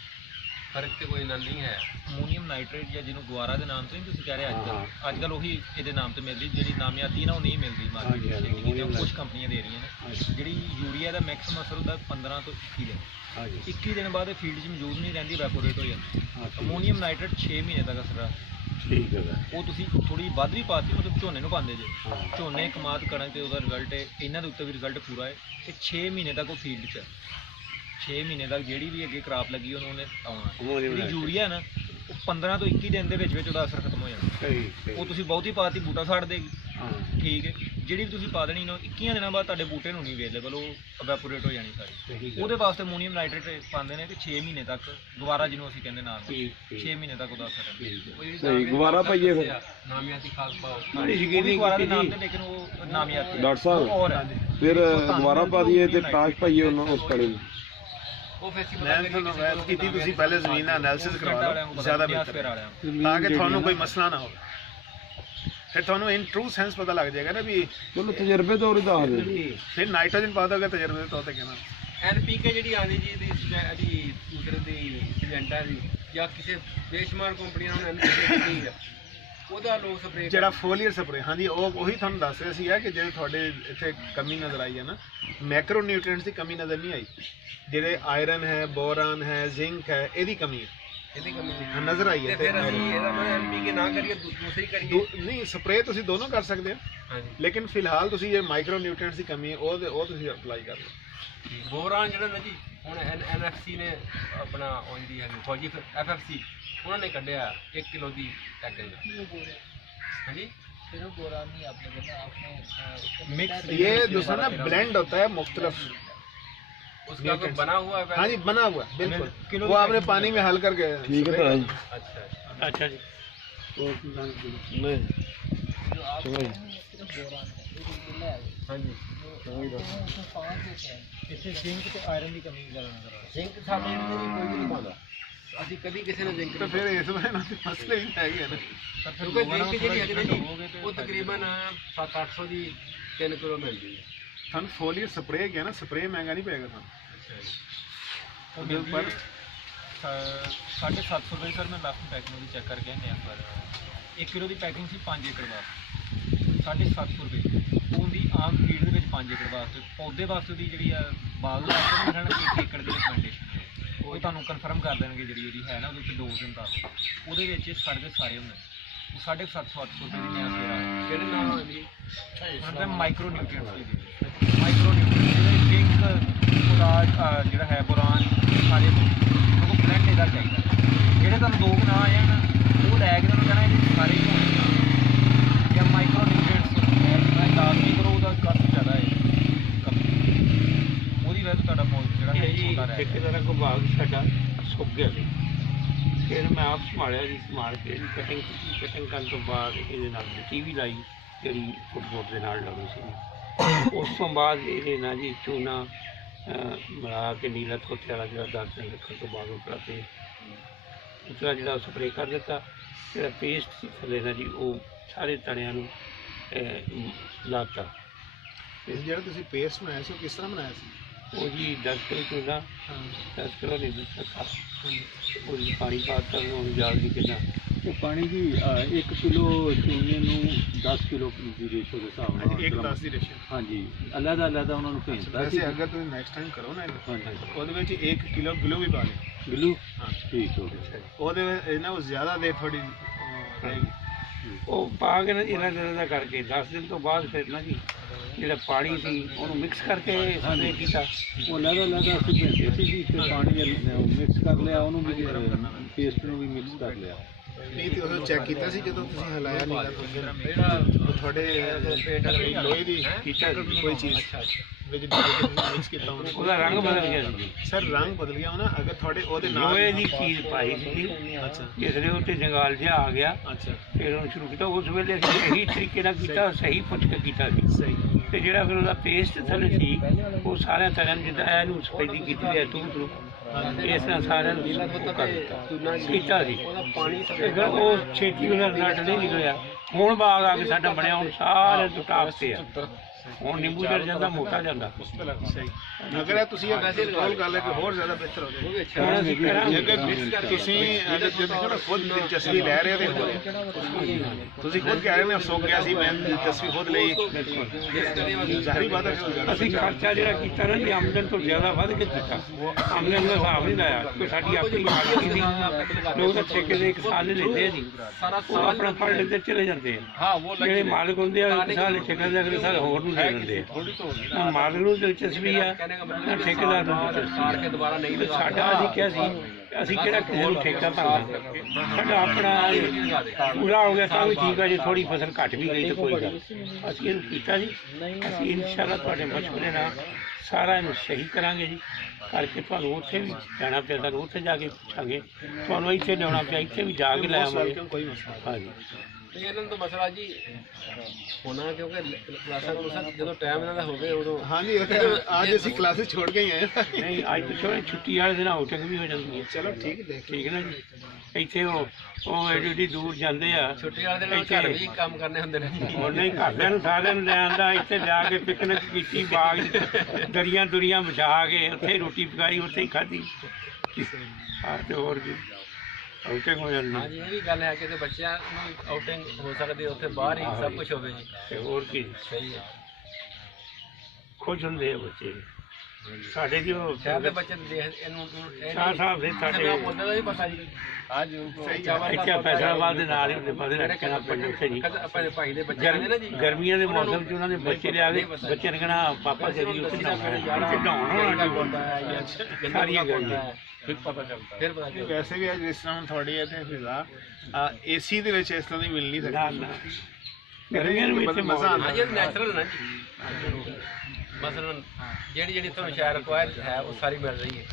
ਫਰਕ ਤੇ ਕੋਈ ਨਾ ਨਹੀਂ ਹੈ। ਅਮੋਨੀਅਮ ਨਾਈਟ੍ਰੇਟ ਜਾਂ ਜਿਹਨੂੰ ਗੁਆਰਾ ਦੇ ਨਾਮ ਤੋਂ ਨਹੀਂ ਤੁਸੀਂ ਕਹਿ ਰਹੇ ਹਾਂ, ਅੱਜ ਕੱਲ੍ਹ ਉਹੀ ਇਹਦੇ ਨਾਮ ਤੇ ਮਿਲਦੀ। ਜਿਹੜੀ ਨਾਮਿਆਤੀ ਨਾ ਉਹ ਨਹੀਂ ਮਿਲਦੀ ਮਾਰਕੀਟ ਵਿੱਚ, ਕਿਉਂਕਿ ਕੁਝ ਕੰਪਨੀਆਂ ਦੇ ਰਹੀਆਂ ਨੇ। ਜਿਹੜੀ ਯੂਰੀਆ ਦਾ ਮੈਕਸਿਮਮ ਅਸਰ ਹੁੰਦਾ 15 ਤੋਂ 21 ਦਿਨ। ਹਾਂਜੀ 21 ਦਿਨ ਬਾਅਦ ਫੀਲਡ 'ਚ ਮੌਜੂਦ ਨਹੀਂ ਰਹਿੰਦੀ, ਵੈਪੋਰੇਟ ਹੋ ਜਾਂਦੀ। ਹਾਂ, ਠੀਕ। ਅਮੋਨੀਅਮ ਨਾਈਟ੍ਰੇਟ 6 ਮਹੀਨੇ ਤੱਕ ਅਸਰ ਆ। ਠੀਕ ਹੈ ਉਹ ਤੁਸੀਂ ਥੋੜੀ ਵੱਧ ਵੀ ਪਾਤੀ, ਮਤਲਬ ਝੋਨੇ ਨੂੰ ਪਾਉਂਦੇ ਜੇ। ਹਾਂ। ਝੋਨੇ ਕਮਾਦ ਕਣਕ ਤੇ ਉਹਦਾ ਰਿਜ਼ਲਟ ਹੈ, ਇਹਨਾਂ ਦੇ ਉੱਤੇ ਵੀ ਰਿਜ਼ਲਟ ਪੂਰਾ ਹੈ। ਤੇ 6 ਮਹੀਨੇ ਤੱਕ ਉਹ ਫੀਲਡ 'ਚ ਹੈ। 6 ਮਹੀਨੇ ਤੱਕ ਜਿਹੜੀ ਵੀ ਅੱਗੇ ਕ੍ਰਾਪ ਲੱਗੀ ਉਹਨੇ ਆਉਣਾ। ਅਮੋਨੀਅਮ ਜਿਹੜੀ ਯੂਰੀਆ ਨਾ ਉਹ 15 ਤੋਂ 21 ਦਿਨ ਦੇ ਵਿੱਚ ਉਹਦਾ ਅਸਰ ਖਤਮ ਹੋ ਜਾਣਾ। ਸਹੀ ਉਹ ਤੁਸੀਂ ਬਹੁਤੀ ਪਾਤੀ ਬੂਟਾ ਛੱਡ ਦੇਗੀ, ਹਾਂ ਠੀਕ ਹੈ। ਜਿਹੜੀ ਵੀ ਤੁਸੀਂ ਪਾ ਦੇਣੀ ਨਾ 21 ਦਿਨਾਂ ਬਾਅਦ ਤੁਹਾਡੇ ਬੂਟੇ ਨੂੰ ਨਹੀਂ ਅਵੇਲੇਬਲ, ਉਹ ਅਵੈਪੋਰੇਟ ਹੋ ਜਾਣੀ ਸਾਰੀ। ਸਹੀ ਗੱਲ। ਉਹਦੇ ਵਾਸਤੇ ਅਮੋਨੀਅਮ ਨਾਈਟ੍ਰੇਟ ਪਾਉਂਦੇ ਨੇ ਕਿ 6 ਮਹੀਨੇ ਤੱਕ ਗੁਵਾਰਾ ਜਿਹਨੂੰ ਅਸੀਂ ਕਹਿੰਦੇ ਨਾਲ, ਠੀਕ 6 ਮਹੀਨੇ ਤੱਕ ਉਹਦਾ ਅਸਰ ਹੈ। ਠੀਕ ਸਹੀ ਗੁਬਾਰਾ ਪਾਈਏ ਫਿਰ ਨਾਮਿਆਤੀ ਖਾਦ ਪਾਓ। ਮਾੜੀ ਉਹ ਯਕੀਨੀ ਵੀ ਗੁਵਾਰਾ ਦੇ ਕੀਤੀ ਨਾਮ ਜੀ। ਤੇ, ਲੇਕਿਨ ਉਹ ਨਾਮਿਆਤੀ ਹੈ। ਡਾਕਟਰ ਸਾਹਿਬ, ਉਹ ਹੋਰ ਹੈ। ਫਿਰ ਦੁਬਾਰਾ ਪਾ ਦਈਏ ਤੇ ਟਾਸ਼ ਪਾਈਏ ਉਹਨਾਂ ਉਸ ਕੜੇ ਨੂੰ। ਉਹ ਫਿਰ ਅਸੀਂ ਮੈਂ ਤੁਹਾਨੂੰ ਵੈਲ ਕੀਤੀ ਤੁਸੀਂ ਪਹਿਲੇ ਜ਼ਮੀਨ ਦਾ ਐਨਾਲਿਸਿਸ ਕਰਵਾ ਲਓ, ਜ਼ਿਆਦਾ ਬਿਹਤਰ ਹੈ, ਜ਼ਮੀਨ ਤਾਂ ਕਿ ਜਿਹੜੀ ਤੁਹਾਨੂੰ ਨਾ- ਕੋਈ ਮਸਲਾ ਨਾ ਹੋਵੇ। ਫਿਰ ਤੁਹਾਨੂੰ ਇਨ ਟਰੂ ਸੈਂਸ ਪਤਾ ਲੱਗ ਜਾਏਗਾ ਨਾ ਵੀ ਚਲੋ ਤਜਰਬੇ ਤੌਰ ਹੀ ਦੱਸ ਦਿਓ। ਫਿਰ ਨਾਈਟ੍ਰੋਜਨ ਪਾ ਦੋਗੇ ਤਜਰਬੇ ਦੇ ਤੌਰ ਤੇ ਕਹਿਣਾ। NPK ਜਿਹੜੀ ਆਉਂਦੀ ਜੀ ਦੀ ਦੂਸਰੇ ਦੀ ਏਜੰਟਾਂ ਦੀ ਜਾਂ ਕਿਸੇ ਬੇਸ਼ੁਮਾਰ ਕੰਪਨੀਆਂ ਨੂੰ NPK ਦਿੱਤੀ ਹੈ, ਉਹਦਾ ਲੋਕ ਸਪਰੇਅ ਜਿਹੜਾ ਫੋਲੀਅਰ ਸਪਰੇ, ਹਾਂਜੀ ਉਹੀ ਤੁਹਾਨੂੰ ਦੱਸ ਰਿਹਾ ਸੀ ਕਿ ਜਿਹੜੇ ਤੁਹਾਡੇ ਇੱਥੇ ਕਮੀ ਨਜ਼ਰ ਆਈ ਹੈ ਨਾ, ਮੈਕਰੋ ਨਿਊਟ੍ਰੀਐਂਟਸ ਦੀ ਕਮੀ ਨਜ਼ਰ ਨਹੀਂ ਆਈ। ਜਿਹੜੇ ਆਇਰਨ ਹੈ, ਬੋਰਾਨ ਹੈ, ਜ਼ਿੰਕ ਹੈ, ਇਹਦੀ ਕਮੀ ਹੈ, ਇਹਦੀ ਕਮੀ ਸੀ। ਨਜ਼ਰ ਆਈ ਹੈ। ਤੇ ਫਿਰ ਅਸੀਂ ਇਹਦਾ ਮਤਲਬ NPK ਨਾ ਕਰੀਏ, ਦੂਸਰੀ ਕਰੀਏ। ਨਹੀਂ, ਸਪਰੇ ਤੁਸੀਂ ਦੋਨੋਂ ਕਰ ਸਕਦੇ ਹੋ, ਹਾਂਜੀ। ਲੇਕਿਨ ਫਿਲਹਾਲ ਤੁਸੀਂ ਜੇ ਮਾਈਕਰੋ ਨਿਊਟ੍ਰੀਐਂਟਸ ਦੀ ਕਮੀ ਹੈ ਉਹ ਤੁਸੀਂ ਅਪਲਾਈ ਕਰ ਲਓ। ਬੋਰਾਨ ਜਿਹੜਾ ਨਾ ਜੀ, ਹੁਣ NFC ਨੇ ਆਪਣਾ ਉਹ ਜਿਹੜੀ ਹੈਗੀ ਫੌਜੀ FFC, ਉਹਨਾਂ ਨੇ ਕੱਢਿਆ 1 ਕਿਲੋ ਦੀ ਪੈਕੇਜ। ਹਾਂਜੀ, मिक्स ये दूसरा ना ब्लेंड होता है मुख्तलिफ, उसका कोई बना हुआ है हाँ जी बना हुआ बिल्कुल, वो आपने पानी में हल करके ठीक है भाई। अच्छा अच्छा जी। नहीं चलो हाँ जी। इसे जिंक ते आयरन की कमी ज्यादा नजर आ जिंक ਸਾਡੇ ਏਰੀਏ ਦੀ ਕੋਈ ਵੀ ਨਹੀਂ ਪਾਉਂਦਾ, ਅਸੀਂ ਕਦੀ ਕਿਸੇ ਨੇ ਜਿੰਕ तो फिर इसमें ना मसले भी है ना। ਕਿਉਂਕਿ ਜਿੰਕ ਜਿਹੜੀ ਹੈਗੀ ਨਾ ਜੀ, ਉਹ ਤਕਰੀਬਨ 700-800 ਦੀ 3 ਕਿਲੋ ਮਿਲਦੀ ਹੈ। थानू फोलियर स्प्रे किया ना, स्प्रे महंगा नहीं पड़ेगा थानू। तो बिल पर 750 रुपये सर मैं लास्ट पैकिंग भी चेक करके आया पर 1 किलो की पैकिंग सी 5 एकड़ वास्ते 750 रुपये। ਉਹਦੀ ਆਮ ਫੀਡ ਦੇ ਵਿੱਚ 5 ਏਕੜ ਵਾਸਤੇ, ਪੌਦੇ ਵਾਸਤੇ ਦੀ ਜਿਹੜੀ ਆ ਬਾਗ ਵਾਸਤੇ ਵੀ ਰਹਿਣਾ 1 ਏਕੜ ਦੀ ਰਿਕਮੈਂਡੇਸ਼ਨ ਉਹ ਤੁਹਾਨੂੰ ਕਨਫਰਮ ਕਰ ਦੇਣਗੇ। ਜਿਹੜੀ ਇਹਦੀ ਹੈ ਨਾ ਉਹਦੇ ਉੱਤੇ ਡੋਜ਼ ਹੁੰਦਾ, ਉਹਦੇ ਵਿੱਚ ਸਾਰੇ ਹੁੰਦੇ 750-800 ਰੁਪਏ ਦੀ ਨਿਆਸ ਜਿਹੜਾ ਕਿਹੜੇ ਨਾਮ ਹੋਣਗੇ? ਉਹਨਾਂ ਦਾ ਮਾਈਕਰੋ ਨਿਊਟ੍ਰੀਐਂਟਸ ਦੀ ਮਾਈਕਰੋ ਨਿਊਟ੍ਰੀਐਂਟਸ ਜ਼ਿੰਕ, ਪੋਟਾਸ਼, ਜਿਹੜਾ ਹੈ ਬੋਰਾਨ, ਸਾਰੇ ਉਹ ਬਲੈਂਡ ਇਹਦਾ ਚਾਹੀਦਾ। ਜਿਹੜੇ ਤੁਹਾਨੂੰ ਦੋ ਬਣਾ ਆਏ ਨਾ ਉਹ ਲੈ ਕੇ ਤੁਹਾਨੂੰ ਕਹਿਣਾ ਇਹਦੇ ਸਾਰੇ ਹੀ ਹੋਣੇ ਜਾਂ ਮਾਈਕਰੋ ਨਿਊਟ੍ਰੀਐਂਟਸ ਮੈਂ ਦੱਸ ਨਹੀਂ ਕਰੋ, ਉਹਦਾ ਕਾਫੀ ਜ਼ਿਆਦਾ ਹੈ ਉਹਦੀ ਵਜ੍ਹਾ ਤੋਂ ਤੁਹਾਡਾ ਮੌਸਮ ਜਿਹੜਾ ਹੈ ਜੀ ਹੁੰਦਾ ਰਹੇ। ਠੇਕੇਦਾਰਾਂ ਕੋ ਬਾਗ ਸਾਡਾ ਸੁੱਕ ਗਿਆ ਸੀ, ਫਿਰ ਮੈਂ ਆਪ ਸੰਭਾਲਿਆ ਜੀ, ਸੰਭਾਲ ਕੇ ਕਟਿੰਗ ਕਰਨ ਤੋਂ ਬਾਅਦ ਇਹਦੇ ਨਾਲ ਮਿੱਟੀ ਵੀ ਲਾਈ ਜਿਹੜੀ ਫੁੱਟਬੋਰਡ ਦੇ ਨਾਲ ਲਾਉਣੀ ਸੀ। ਉਸ ਤੋਂ ਬਾਅਦ ਇਹਦੇ ਨਾਲ ਜੀ ਚੂਨਾ ਮਿਲਾ ਕੇ ਨੀਲਾ ਥੋਥੇ ਵਾਲਾ ਜਿਹੜਾ 10 ਦਿਨ ਰੱਖਣ ਤੋਂ ਬਾਅਦ ਉੱਪਰ ਤੇ ਉਤਰਾ ਜਿਹੜਾ ਸਪਰੇਅ ਕਰ ਦਿੱਤਾ। ਜਿਹੜਾ ਪੇਸਟ ਸੀ ਥੱਲੇ ਨਾਲ ਜੀ ਉਹ ਸਾਰੇ ਤਣਿਆਂ ਨੂੰ ਲਾਤਾ। ਜਿਹੜਾ ਤੁਸੀਂ ਪੇਸਟ ਬਣਾਇਆ ਸੀ ਉਹ ਕਿਸ ਤਰ੍ਹਾਂ ਬਣਾਇਆ ਸੀ? ਉਹ ਜੀ 10 ਕਿਲੋ ਚੂਨਾ, 10 ਕਿਲੋ ਨਹੀਂ ਦਿੱਤਾ, ਉਹਦੀ ਪਾਣੀ ਪਾਤਾ ਉਹਨੂੰ ਜਾਲ ਦੀ ਕਿੰਨਾ ਉਹ ਪਾਣੀ ਦੀ 1 ਕਿਲੋ ਚੂਨੇ ਨੂੰ 10 ਕਿਲੋ ਦੀ ਰੇਸ਼ੋ ਦੇ ਹਿਸਾਬ ਨਾਲ 1:10 ਦੀ ਰੇਸ਼ੋ। ਹਾਂਜੀ, ਅਲੱਗ ਉਹਨਾਂ ਨੂੰ ਭੇਜਦਾ ਸੀ। ਵੈਸੇ ਅਗਰ ਤੁਸੀਂ ਨੈਕਸਟ ਟਾਈਮ ਕਰੋ ਨਾ ਹਾਂਜੀ, ਉਹਦੇ ਵਿੱਚ 1 ਕਿਲੋ ਗਲੂ ਵੀ ਪਾ ਲਿਓ। ਬਿੱਲੂ ਹਾਂ ਠੀਕ ਹੋ ਗਿਆ। ਉਹਦੇ ਵਿੱਚ ਇਹਨਾਂ ਉਹ ਜ਼ਿਆਦਾ ਦੇ ਥੋੜੀ ਰਹੇਗੀ। ਉਹ ਪਾ ਕੇ ਨਾ ਜੀ ਇਹਨਾਂ ਦਿਨਾਂ ਦਾ ਕਰਕੇ 10 ਦਿਨ ਤੋਂ ਬਾਅਦ ਫਿਰ ਨਾ ਜੀ ਜਿਹੜਾ ਪਾਣੀ ਸੀ ਉਹਨੂੰ ਮਿਕਸ ਕਰਕੇ ਸਪਰੇਅ ਕੀਤਾ। ਉਹ ਲਗਾ ਅਸੀਂ ਭੇਜਦੇ ਸੀ ਜੀ, ਫਿਰ ਪਾਣੀ ਮਿਕਸ ਕਰ ਲਿਆ, ਉਹਨੂੰ ਵੀ ਪੇਸਟ ਨੂੰ ਵੀ ਮਿਕਸ ਕਰ ਲਿਆ। ਨਹੀਂ ਤੇ ਉਹ ਚੈੱਕ ਕੀਤਾ ਸੀ ਜਦੋਂ ਤੁਸੀਂ ਹਿਲਾਇਆ ਨਹੀਂ ਤਾਂ ਤੁਹਾਡੇ ਲੋਹੇ ਦੀ ਕੀਤਾ ਜੀ ਕੋਈ ਚੀਜ਼ ਵਿੱਚ ਮਿਕਸ ਕੀਤਾ ਉਹਦਾ ਰੰਗ ਬਦਲ ਗਿਆ ਸੀ। ਸਰ ਰੰਗ ਬਦਲ ਗਿਆ ਹੋਣਾ ਅਗਰ ਤੁਹਾਡੇ ਉਹਦੇ ਨਾਲ ਲੋਹੇ ਦੀ ਚੀਜ਼ ਪਾਈ ਸੀ, ਅੱਛਾ ਜਿਸ ਨੇ ਉੱਤੇ ਜੰਗਾਲ ਜਿਹਾ ਆ ਗਿਆ, ਅੱਛਾ ਫਿਰ ਉਹਨੂੰ ਸ਼ੁਰੂ ਕੀਤਾ। ਉਸ ਵੇਲੇ ਅਸੀਂ ਸਹੀ ਤਰੀਕੇ ਨਾਲ ਕੀਤਾ, ਸਹੀ ਪੁੱਛ ਕੇ ਕੀਤਾ ਸੀ। ਸਹੀ ਤੇ ਜਿਹੜਾ ਫਿਰ ਉਹਦਾ ਪੇਸਟ ਥੱਲੇ ਸੀ ਉਹ ਸਾਰਿਆਂ ਤਰ੍ਹਾਂ ਜਿੱਦਾਂ ਇਹਨੂੰ ਸਫੈਦੀ ਕੀਤੀ ਹੈ ਤੂੰ ਇਸ ਤਰ੍ਹਾਂ ਸਾਰਿਆਂ ਨੂੰ ਉਹ ਕਰ ਦਿੱਤਾ ਕੀਤਾ ਸੀ। ਤੇ ਫਿਰ ਉਹ ਛੇਤੀ ਉਹਦਾ ਰਿਜ਼ਲਟ ਨਹੀਂ ਨਿਕਲਿਆ। ਹੁਣ ਬਾਗ ਆ ਕੇ ਸਾਡਾ ਬਣਿਆ, ਹੁਣ ਸਾਰੇ ਤੋਂ ਟਾਪ ਤੇ ਆ। ਹੁਣ ਨਿੰਬੂ ਚੜ ਜਾਂਦਾ, ਮੋਟਾ ਜਾਂਦਾ। ਸਹੀ ਅਗਰ ਇਹ ਤੁਸੀਂ ਕੰਟਰੋਲ ਕਰ ਲੈ ਕਿ ਹੋਰ ਜ਼ਿਆਦਾ ਬਿਹਤਰ ਹੋ ਜਾਏ। ਹੁਣ ਅਸੀਂ ਕਰਾਂਗੇ। ਅਗਰ ਤੁਸੀਂ ਜਦੋਂ ਨਾ ਖੁਦ ਦਿਲਚਸਪੀ ਲੈ ਰਹੇ ਹੋ ਤੁਸੀਂ ਖੁਦ ਕਹਿ ਰਹੇ ਨੇ ਸੋਚ ਗਿਆ ਸੀ ਮੈਂ ਦਿਲਚਸਪੀ ਖੁਦ ਲਈ, ਜ਼ਾਹਰੀ ਬਾਤ ਹੈ ਅਸੀਂ ਖਰਚਾ ਜਿਹੜਾ ਕੀਤਾ ਨਾ ਜੀ ਆਮਦਨ ਤੋਂ ਜ਼ਿਆਦਾ ਵੱਧ ਕੇ ਕੀਤਾ। ਆਮਦਨ ਦਾ ਹਿਸਾਬ ਨਹੀਂ ਲਾਇਆ ਕਿ ਸਾਡੀ ਆਪਣੀ ਮਾਲਕੀ ਦੀ ਲੋਕ ਤਾਂ ਠੇਕੇ ਦੇ 1 ਸਾਲ ਹੀ ਲੈਂਦੇ ਆ ਜੀ, ਉਹ ਆਪਣਾ ਫੜ ਲੈਂਦੇ ਚਲੇ ਜਾਂਦੇ ਆ। ਜਿਹੜੇ ਮਾਲਕ ਹੁੰਦੇ ਆ 1 ਸਾਲ ਠੇਕਾ ਦੇ ਅਗਲੇ ਸਾਲ ਹੋਰ ਨੂੰ ਦੇ ਦਿੰਦੇ ਆ। ਨਾ ਮਾਲਕ ਨੂੰ ਦਿਲਚਸਪੀ ਆ ਨਾ ਠੇਕੇਦਾਰ ਨੂੰ ਦਿਲਚਸਪੀ। ਸਾਡਾ ਅਸੀਂ ਕਿਹਾ ਸੀ ਅਸੀਂ ਕਿਹੜਾ ਕਿਸੇ ਨੂੰ ਠੇਕਾ ਪਾਉਂਦੇ, ਸਾਡਾ ਆਪਣਾ ਪੂਰਾ ਹੋ ਗਿਆ ਤਾਂ ਵੀ ਠੀਕ ਆ। ਜੇ ਥੋੜੀ ਫਸਲ ਘੱਟ ਵੀ ਗਈ ਤਾਂ ਕੋਈ ਗੱਲ, ਅਸੀਂ ਇਹਨੂੰ ਕੀਤਾ ਜੀ। ਅਸੀਂ ਇਨਸ਼ਾਅੱਲਾ ਤੁਹਾਡੇ ਮਸ਼ਵਰੇ ਨਾਲ ਸਾਰਾ ਇਹਨੂੰ ਸਹੀ ਕਰਾਂਗੇ ਜੀ, ਕਰਕੇ ਤੁਹਾਨੂੰ ਉੱਥੇ ਵੀ ਜਾਣਾ ਪਿਆ, ਤੁਹਾਨੂੰ ਉੱਥੇ ਜਾ ਕੇ ਪੁੱਛਾਂਗੇ, ਤੁਹਾਨੂੰ ਇੱਥੇ ਲਿਆਉਣਾ ਪਿਆ ਇੱਥੇ ਵੀ ਜਾ ਕੇ ਲੈ ਆਵਾਂਗੇ। ਕੋਈ ਮਸਲਾ ਹਾਂਜੀ ਇਹਨਾਂ ਤੋਂ ਮਸਲਾ ਜੀ ਹੋਣਾ, ਕਿਉਂਕਿ ਕਲਾਸਾਂ ਜਦੋਂ ਟਾਈਮ ਇਹਨਾਂ ਦਾ ਹੋਵੇ ਉਦੋਂ। ਹਾਂਜੀ ਅੱਜ ਅਸੀਂ ਕਲਾਸਿਸ ਛੋੜ ਕੇ ਹੀ ਆਏ ਨਹੀਂ, ਅੱਜ ਤੋਂ ਥੋੜ੍ਹੀ ਛੁੱਟੀ ਵਾਲੇ ਦਿਨ ਆਊਟਿੰਗ ਵੀ ਹੋ ਜਾਂਦੀ ਹੈ। ਚਲੋ ਠੀਕ ਹੈ ਦੇਖ ਠੀਕ ਹੈ ਨਾ ਜੀ। ਇੱਥੇ ਉਹ ਐਡੀ ਦੂਰ ਜਾਂਦੇ ਆ, ਛੁੱਟੀ ਵਾਲੇ ਦਿਨ ਘਰ ਵੀ ਕੰਮ ਕਰਨੇ ਹੁੰਦੇ ਨੇ। ਉਹਨੇ ਘਰਦਿਆਂ ਨੂੰ ਸਾਰਿਆਂ ਨੂੰ ਲੈ ਆਂਦਾ, ਇੱਥੇ ਲਿਆ ਕੇ ਪਿਕਨਿਕ ਕੀਤੀ, ਬਾਗ ਦਰੀਆਂ ਦੁਰੀਆਂ ਵਿਛਾ ਕੇ ਉੱਥੇ ਰੋਟੀ ਪਕਾਈ, ਉੱਥੇ ਹੀ ਖਾਧੀ। ਹਾਂ ਤੇ ਹੋਰ ਜੀ ਆਊਟਿੰਗ ਹੋ ਜਾਂਦੀ ਹਾਂਜੀ ਇਹ ਵੀ ਗੱਲ ਹੈ ਕਿ ਤੇ ਬੱਚਿਆਂ ਨੂੰ ਆਊਟਿੰਗ ਹੋ ਸਕਦੀ ਉੱਥੇ ਬਾਹਰ ਹੀ ਸਭ ਕੁਝ ਹੋਵੇ ਜੀ ਤੇ ਹੋਰ ਕੀ ਸਹੀ ਹੈ ਖੁਸ਼ ਹੁੰਦੇ ਆ ਬੱਚੇ ਸਾਡੇ ਜੋ ਸ਼ਹਿਰ ਦੇ ਬੱਚੇ ਨੂੰ ਦੇਖ ਇਹਨੂੰ ਸ਼ਾਹ ਸਾਹਿਬ ਦੇ ਸਾਡੇ ਉਹਦਾ ਦਾ ਵੀ ਪਤਾ ਜੀ ਅੱਜ ਇੱਥੇ ਫੈਸਲਾਬਾਦ ਦੇ ਨਾਲ ਹੀ ਹੁੰਦੇ ਪਦੇ ਲੜਕੇ ਨਾਲ ਪਿੰਡ ਉੱਥੇ ਜੀ ਆਪਣੇ ਭਾਈ ਦੇ ਬੱਚੇ ਆਉਂਦੇ ਨਾ ਜੀ ਗਰਮੀਆਂ ਦੇ ਮੌਸਮ 'ਚ ਉਹਨਾਂ ਦੇ ਬੱਚੇ ਲਿਆ ਕੇ ਬੱਚਿਆਂ ਨੇ ਕਹਿਣਾ ਪਾਪਾ ਚਲੀ ਉੱਥੇ ਨਹਾਉਣਾ ਸਾਰੀਆਂ ਗੱਲਾਂ ਫਿਰ ਪਤਾ ਚੱਲਦਾ ਵੈਸੇ ਵੀ ਅੱਜ ਜਿਸ ਤਰ੍ਹਾਂ ਹੁਣ ਤੁਹਾਡੀ ਇੱਥੇ ਫਿਜ਼ਾ ਏਸੀ ਦੇ ਵਿੱਚ ਇਸ ਤਰ੍ਹਾਂ ਦੀ ਮਿਲ ਨਹੀਂ ਨਾ ਸਕਦੀ ਨਾ ਗਰਮੀਆਂ ਦੇ ਵਿੱਚ ਮਜ਼ਾ ਆਉਂਦਾ ਹਾਂਜੀ ਨੈਚੁਰਲ ਨਾ ਜੀ ਮਸਲਨ ਜਿਹੜੀ ਜਿਹੜੀ ਤੁਹਾਨੂੰ ਸ਼ਹਿਰ ਰਿਕੁਆਇਰ ਹੈ ਉਹ ਸਾਰੀ ਮਿਲ ਰਹੀ ਹੈ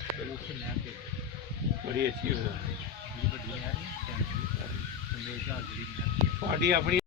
ਬੜੀ ਅੱਛੀ ਹੋ ਤੁਹਾਡੀ ਆਪਣੀ